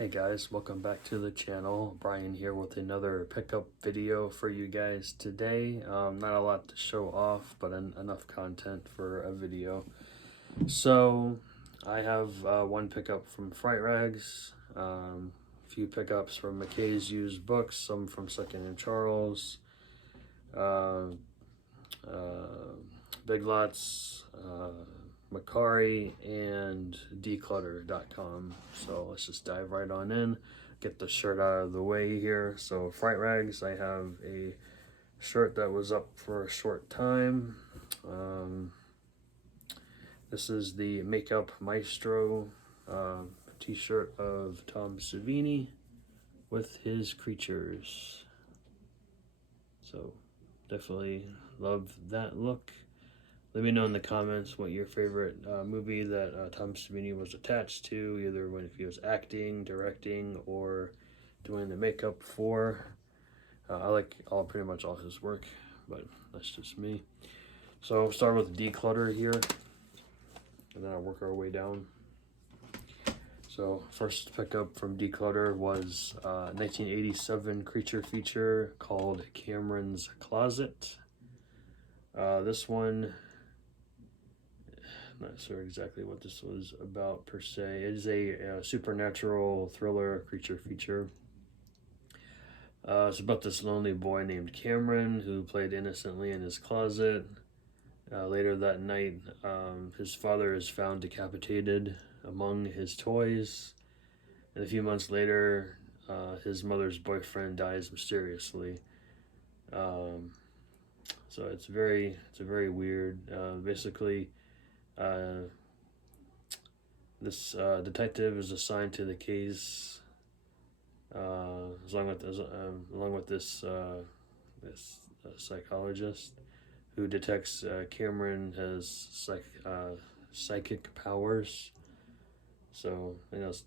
Hey guys, welcome back to the channel. Brian here with another pickup video for you guys today. Not a lot to show off, but enough content for a video. So I have one pickup from Fright, a few pickups from McKay's used books, some from Second and Charles, Big Lots, Mercari, and Decluttr.com. So let's just dive right on in, get the shirt out of the way here. So Fright Rags, I have a shirt that was up for a short time. This is the Makeup Maestro t-shirt of Tom Savini with his creatures. So definitely love that look. Let me know in the comments what your favorite movie that Tom Savini was attached to, either if he was acting, directing, or doing the makeup for. I like pretty much all his work, but that's just me. So we'll start with Decluttr here, and then I'll work our way down. So first pickup from Decluttr was 1987 creature feature called Cameron's Closet. This one, not sure exactly what this was about per se. It is a supernatural thriller creature feature. It's about this lonely boy named Cameron who played innocently in his closet. Later that night, his father is found decapitated among his toys, and a few months later, his mother's boyfriend dies mysteriously. So it's very weird. Basically, this detective is assigned to the case, along with this psychologist who detects Cameron has psychic powers. So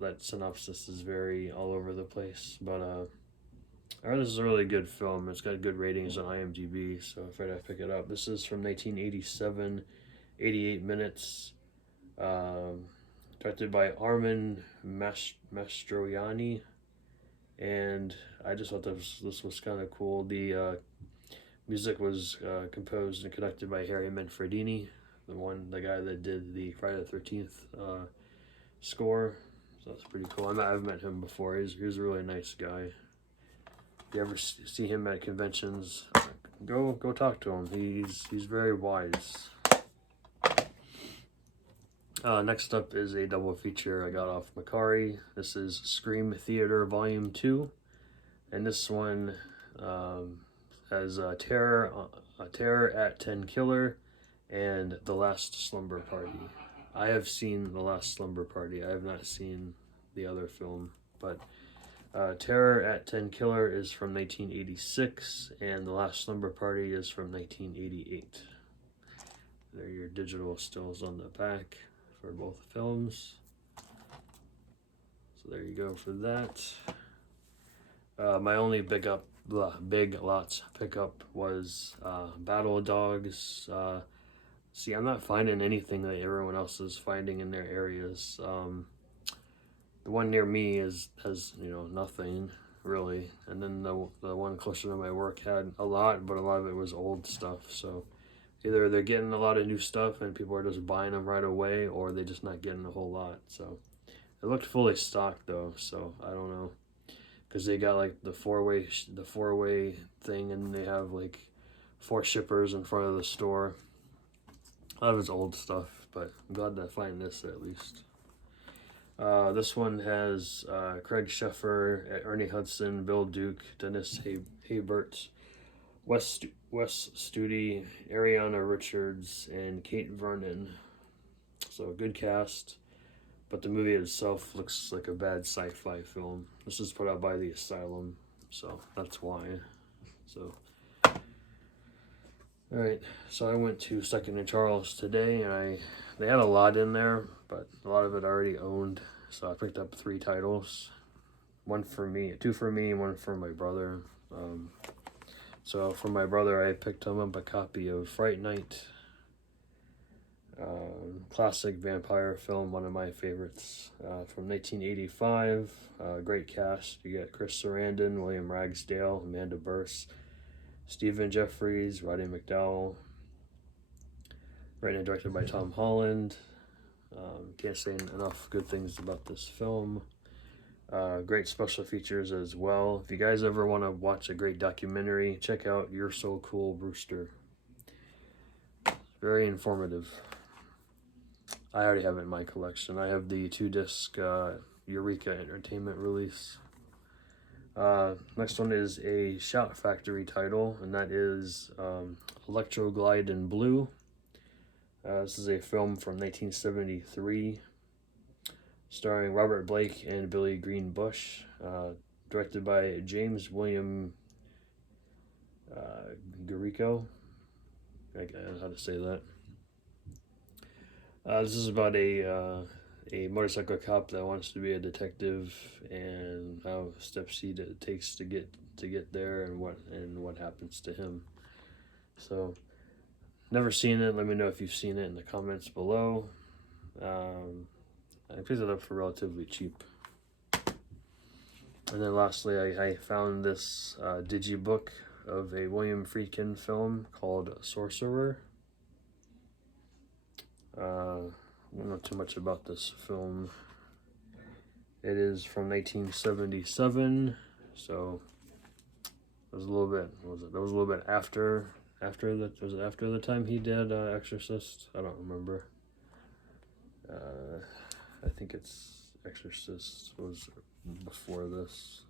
that synopsis is very all over the place, but this is a really good film. It's got good ratings on IMDb, so I figured I'd pick it up. This is from 1987, 88 minutes. Directed by Armin Mastroianni, and I just thought this was kind of cool. The music was composed and conducted by Harry Manfredini, the guy that did the Friday the 13th score. So that's pretty cool. I've met him before. He's a really nice guy. If you ever see him at conventions, go talk to him. He's very wise. Next up is a double feature I got off Mercari. This is Scream Theater Volume 2, and this one has Terror at 10 Killer and The Last Slumber Party. I have seen The Last Slumber Party. I have not seen the other film, but Terror at 10 Killer is from 1986, and The Last Slumber Party is from 1988. There are your digital stills on the back for both films. So there you go for that. My only Big Lots pickup was Battle Dogs. See, I'm not finding anything that everyone else is finding in their areas. The one near me has nothing really, and then the one closer to my work had a lot, but a lot of it was old stuff. So either they're getting a lot of new stuff and people are just buying them right away, or they're just not getting a whole lot. So it looked fully stocked though, so I don't know, because they got like the four-way thing, and they have like 4 shippers in front of the store. A lot of it's old stuff, but I'm glad to find this at least. This one has Craig Sheffer, Ernie Hudson, Bill Duke, Dennis Haybert, Wes Studi, Ariana Richards, and Kate Vernon. So a good cast, but the movie itself looks like a bad sci-fi film. This is put out by the Asylum, so that's why. So, alright, so I went to Second and Charles today, and they had a lot in there, but a lot of it I already owned. So I picked up 3 titles, 2 for me, and 1 for my brother. So for my brother, I picked him up a copy of Fright Night, Classic vampire film, one of my favorites, from 1985. Great cast. You got Chris Sarandon, William Ragsdale, Amanda Burse, Stephen Jeffries, Roddy McDowell. Written and directed by Tom Holland. Can't say enough good things about this film. Great special features as well. If you guys ever want to watch a great documentary, check out You're So Cool, Brewster. Very informative. I already have it in my collection. I have the 2-disc Eureka Entertainment release. Next one is a Shout Factory title, and that is Electro Glide in Blue. This is a film from 1973, starring Robert Blake and Billy Green Bush, directed by James William Gurico. I don't know how to say that. This is about a motorcycle cop that wants to be a detective, and how steps he takes to get there, and what happens to him. So, never seen it. Let me know if you've seen it in the comments below. I picked it up for relatively cheap. And then lastly, I found this digibook of a William Friedkin film called Sorcerer. I don't know too much about this film. It is from 1977, so it was a little bit. That was a little bit after the time he did Exorcist. I don't remember. I think it's Exorcist was before this.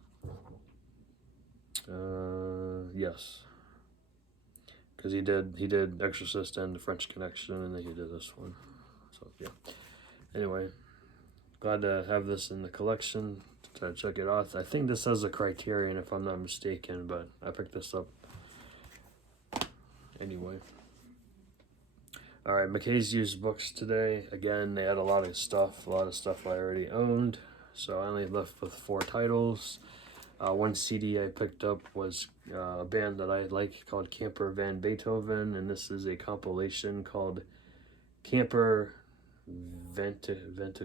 Yes, because he did Exorcist and The French Connection, and then he did this one. So yeah. Anyway, glad to have this in the collection to check it out. I think this has a Criterion, if I'm not mistaken, but I picked this up anyway. Alright, McKay's used books today. Again, they had a lot of stuff I already owned, so I only left with 4 titles. One CD I picked up was a band that I like called Camper Van Beethoven, and this is a compilation called Camper Vaniquets.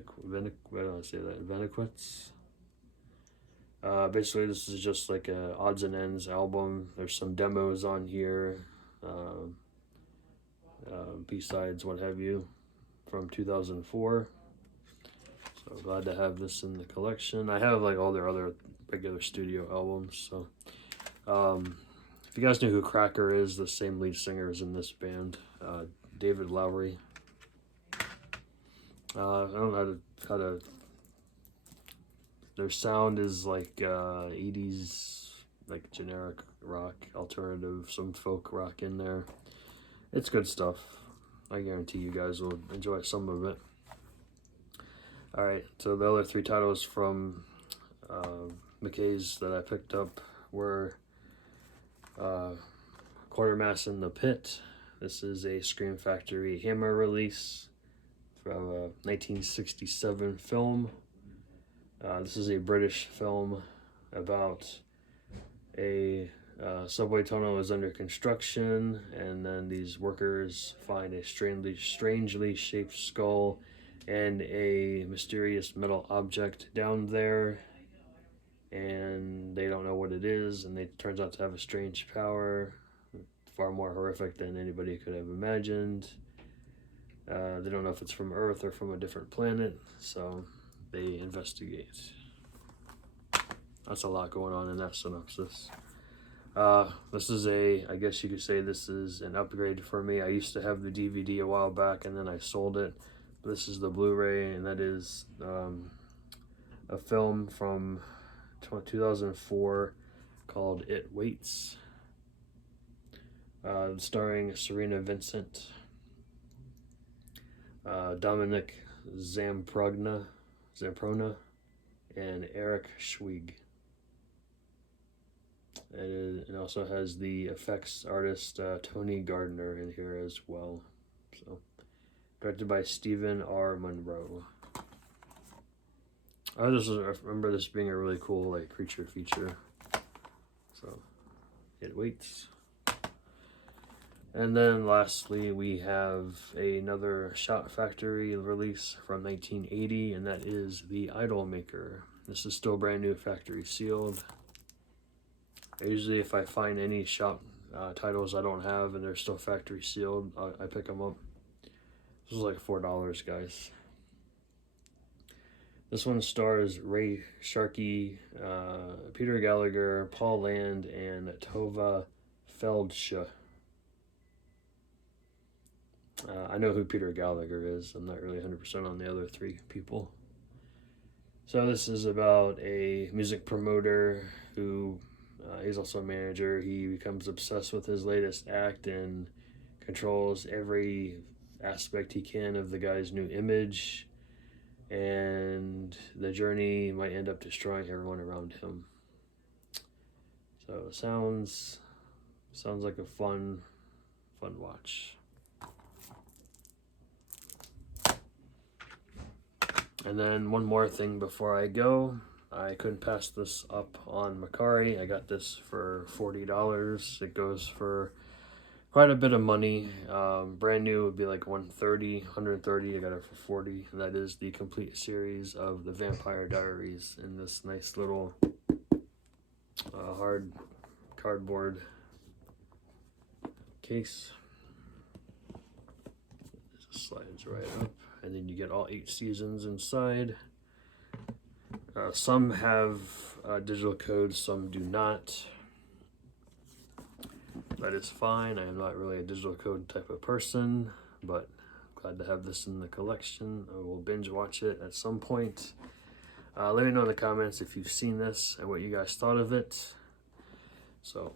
Basically, this is just like a odds and ends album. There's some demos on here, B-sides, what have you, from 2004. So glad to have this in the collection. I have like all their other regular studio albums. So if you guys know who Cracker is, the same lead singer is in this band, David Lowery. I don't know how to their sound is like 80s, like generic rock, alternative, some folk rock in there. It's good stuff. I guarantee you guys will enjoy some of it. Alright, so the other 3 titles from McKay's that I picked up were Quartermass in the Pit. This is a Scream Factory Hammer release from a 1967 film. This is a British film about a subway tunnel is under construction, and then these workers find a strangely shaped skull and a mysterious metal object down there, and they don't know what it is, and it turns out to have a strange power, far more horrific than anybody could have imagined. They don't know if it's from Earth or from a different planet, so they investigate. That's a lot going on in that synopsis. This is I guess you could say this is an upgrade for me. I used to have the DVD a while back, and then I sold it. This is the Blu-ray, and that is a film from 2004 called It Waits, starring Serena Vincent, Dominic Zamprona, and Eric Schweig. And it also has the effects artist Tony Gardner in here as well. So, directed by Stephen R. Monroe. I remember this being a really cool like creature feature. So, It Waits. And then lastly, we have another Shout Factory release from 1980, and that is the Idol Maker. This is still brand new, factory sealed. Usually if I find any Shout titles I don't have and they're still factory sealed, I pick them up. This is like $4, guys. This one stars Ray Sharkey, Peter Gallagher, Paul Land, and Tova Feldsche. I know who Peter Gallagher is. I'm not really 100% on the other three people. So this is about a music promoter who he's also a manager. He becomes obsessed with his latest act and controls every aspect he can of the guy's new image. And the journey might end up destroying everyone around him. So it sounds like a fun watch. And then one more thing before I go. I couldn't pass this up on Mercari. I got this for $40. It goes for quite a bit of money. Brand new would be like $130. I got it for $40. And that is the complete series of the Vampire Diaries in this nice little hard cardboard case. It just slides right up. And then you get all 8 seasons inside. Some have digital codes, some do not. That is fine. I am not really a digital code type of person, but I'm glad to have this in the collection. I will binge watch it at some point. Let me know in the comments if you've seen this and what you guys thought of it. So,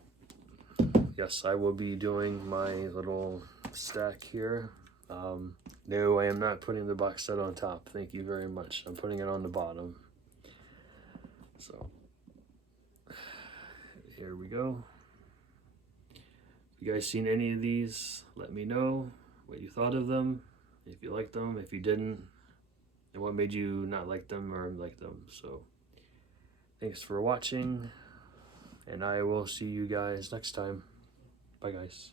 yes, I will be doing my little stack here. No, I am not putting the box set on top. Thank you very much. I'm putting it on the bottom. So, here we go. If you guys seen any of these, let me know what you thought of them. If you liked them, if you didn't, and what made you not like them or like them. So, thanks for watching, and I will see you guys next time. Bye, guys.